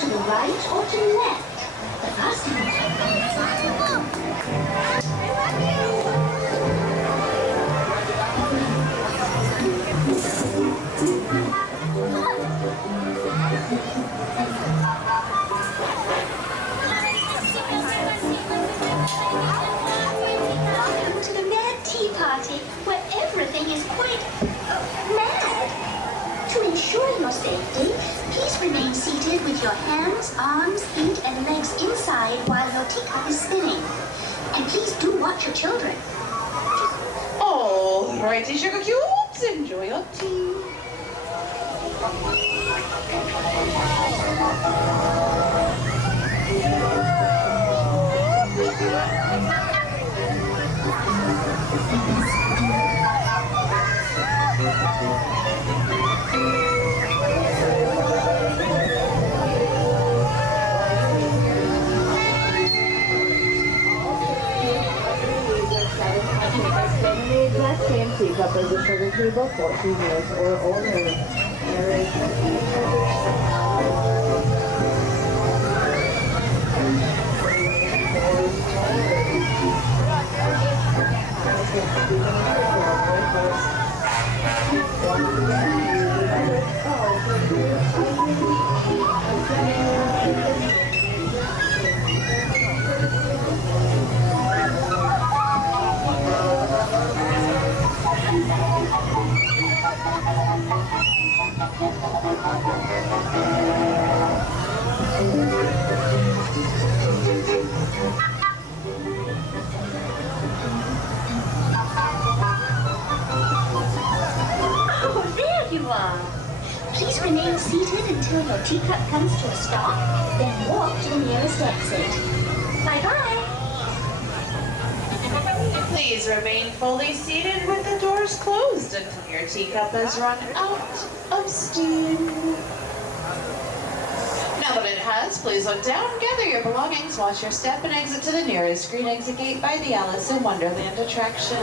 to the right or to the left. The first Welcome to the Mad Tea Party, where everything is quite mad. To ensure your safety, please remain seated with your hands, arms, feet, and legs inside while your teacup is spinning. And please do watch your children. All righty, sugar cubes, enjoy your tea. Teacup as a sugar cube of 14 years or older. Oh, there you are. Please remain seated until your teacup comes to a stop, then walk to the nearest exit. Bye-bye. Please remain fully seated with the doors closed until your teacup has run out of steam. Now that it has, please look down, gather your belongings, watch your step, and exit to the nearest green exit gate by the Alice in Wonderland attraction.